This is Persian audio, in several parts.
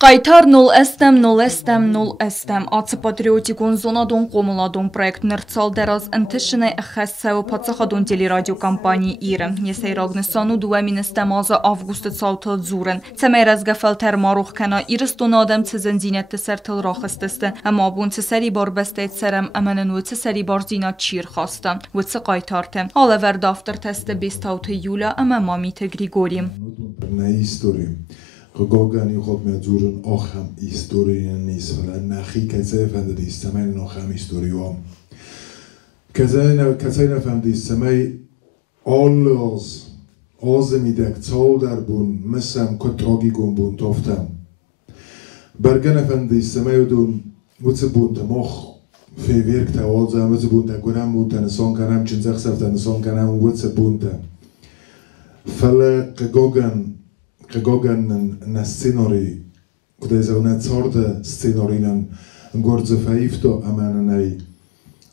Qaytar nol estem Atsı patriotikun zonadun qomuladun projekt nırtsal deraz intişine əxəssəv patsaxadun teleradio kampaniya İrəm. Nesəyragны sanu 2 avqustı saltı zuren. Cəməyraz qəfəltər maruq kəna İristun adam cizin zinətdə sərtıl raxıstıstı. Əma bun cəsəri bar bəstəyt sərəm əmənin və cəsəri bar zinat çir xastan. Vıçı qaytartı. Aləvər daftır təstə 5 Yula əmə Mamita Grigoriym. Gegangen ich habe mir zuren auch am Historien ist weil nachhi kaze fand die samay noch am historia kaze fand die samay alles azmidak zolder bun mesam kotrogigum bun toftam bergen fand die samay dun mutzbun moch في wirkt also mutzbun da gonam mutan son kanam chin zaxaftan son kanam mutzbun fala gegangen na scenery, kde są na corde scenarinen gorze faifto amanai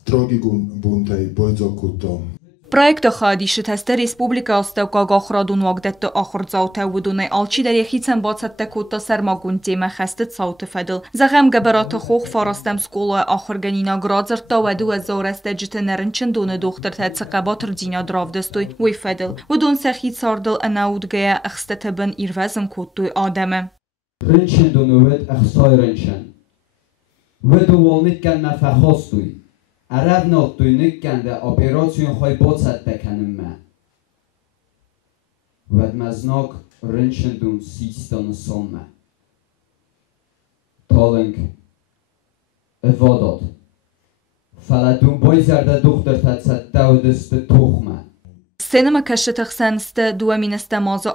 trogigun buntai boydzokuto. Проекта хадиши тесте республика остелка гахрадун вагдетто ахрзауте вудуне алчи در یخیتن باعثت کوتا سرماگون تیمه خسته صوت فدل زغم گبرات خوخ فارستم سکولا آخرگنینا گرازرتا و 2000 جت نرنچن دون دختر تسقباتر دینا دراودستوی وی فدل ودون سخیت ساردل اناودگه اخستتبن ایروزن کوتوی آدمه رنچن دونوت اخصای رنچن ودو والنیت کن نفخاستوی عرب ناتوینک کنده اپراسیون خواهی باید بکنم من ود مزناک رنشندون سیستان سامه تالنگ افاداد فلدون بای زرده دختر تدسته و دست تخمه سینما کشت خسنست 2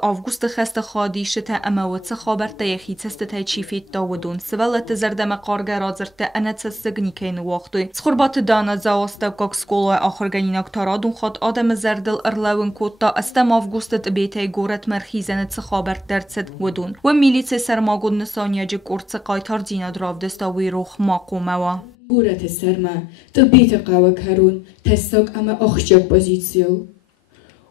avgust خست خادیشت اموت خابرت یخیتست تای چیفیت داودون سوالت زردم قارگر آزرت انت سگنیکین وقتوی سخوربات دانا زاوست کاک سکولا آخرگنیناک تارادون خود آدم زردل ارلاون کوتا استم avgustet بیتای گورت مرخیزنت خابرت درست ودون و میلیت سرماگون نسانیاج کورت قایتار دینا دراودستا وی روخ ماقومه و گورت سرما تا بیت قاوک هرون تستاک اما اخشک پوزیسیو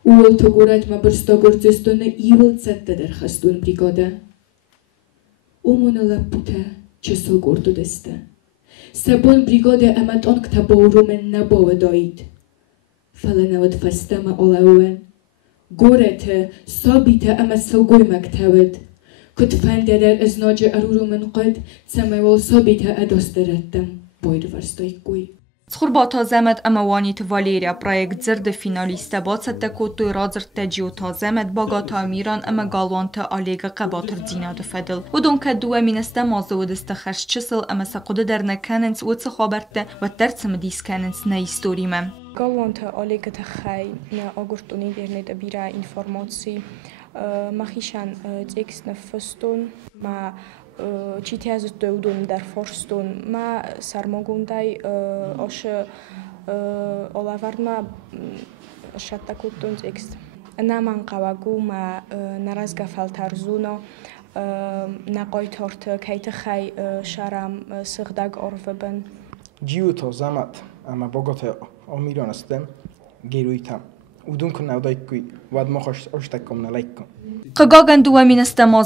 اول تو گورت ما برستا گرزستونه ایول زده در خستون بریگاده. اومون لپوته چسو گردو دسته. سبون بریگاده امت آن کتابو من نباو داید. فلنود فستم آلاوان. گورت سابیته اما سوگوی مکتبد. کت فنده در ازناج من قد سموال سابیته اداست ردم باید ورستای گوی. سخوربات زمت اموانیت والریا پروژه زرد فینالیست باعثت کوتوی رازرت جیوتا زمت باگاتا میران اما گالوانت آلیگ قباتر دینا دفدل و دون که 2 مازو دست خرش چسل اما سقود در نکننس و خابرت و ترسم دیس کننس نیستوری من. گالوانت آلیگ تخای آگورتونی درنید بیرا اینفورماسی مخیشان تکست نفستون ما چیتی از دودون در فرستون ما سرماگوندای آش اولورد ما شتا کتون تکست نمان قواگو ما نرازگا فلترزونا نقای تارت کیت خی شرم سخدگ آرفبن جیو تا زمت اما باگات آمیران استم گیرویتم ودون کنه دایکوی ود ما خوش اشتکم نلیکم قگاگن 2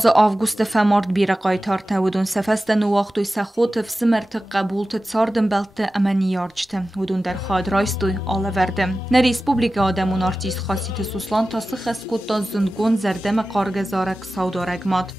avgust فمارد بیره قایتار تودون سفست نواختوی سخوت فسمرت قبولت تصاردن بلت امنی یارجتم ودون در خواهد رایستوی آله وردم نه ریسپوبلیک آدمون آرتیست خاصیت سوسلان تا سخست کود تا زندگون زردم قارگزارک سودارک ماد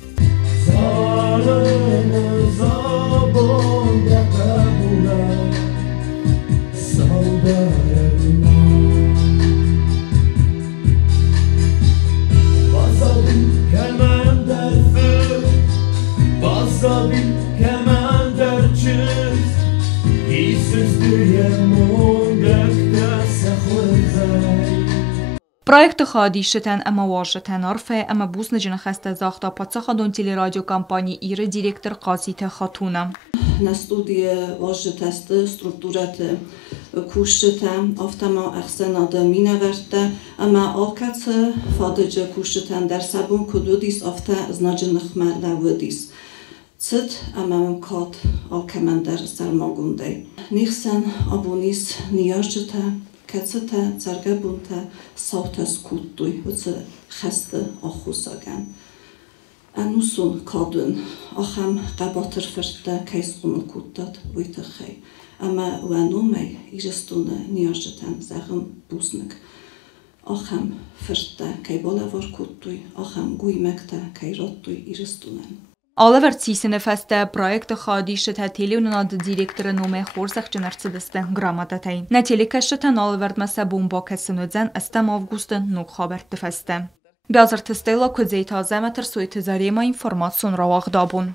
Проект хадишетен اما واژتن عرفه اما بوس نجن خسته زاختا پاتساخدون تلرادیو کمپانی ایره دیرکتر قاضیت خاتونه. Na studie واژتست strukturat kushten oftama axsenada minaverte ama alkace fadece kushten der sabun kududis ofta znacznych lawdis. Cit amam kot alkamander sarmagunde. Nichsen abonis niajte kacete zargabunte sautas kuttuy uce xaste axusagan. Anusun kadun, acham gabater fyrta keis umulkutat uitachai. Ama uanumei iristune niajetan zagam busnek. Acham fyrta kei bolavor kutui, acham guimekta kei rottui iristunen. Ալավերցիսինը ֆեստը պրոյեկտը խադի շթաթելի ունանադ դիրեկտորը նոմե խորսախ ճնարցդստը գրամատատային։ Նատիլիկա շթան ալավերտ մասաբում բոքեսնուձեն աստամ ավգուստը նուկ խաբերտ ֆեստը։ Բյազրտստելա կուձեյ թազեմետր սույթը զարիма ինформացիոն რავաղ դաբուն։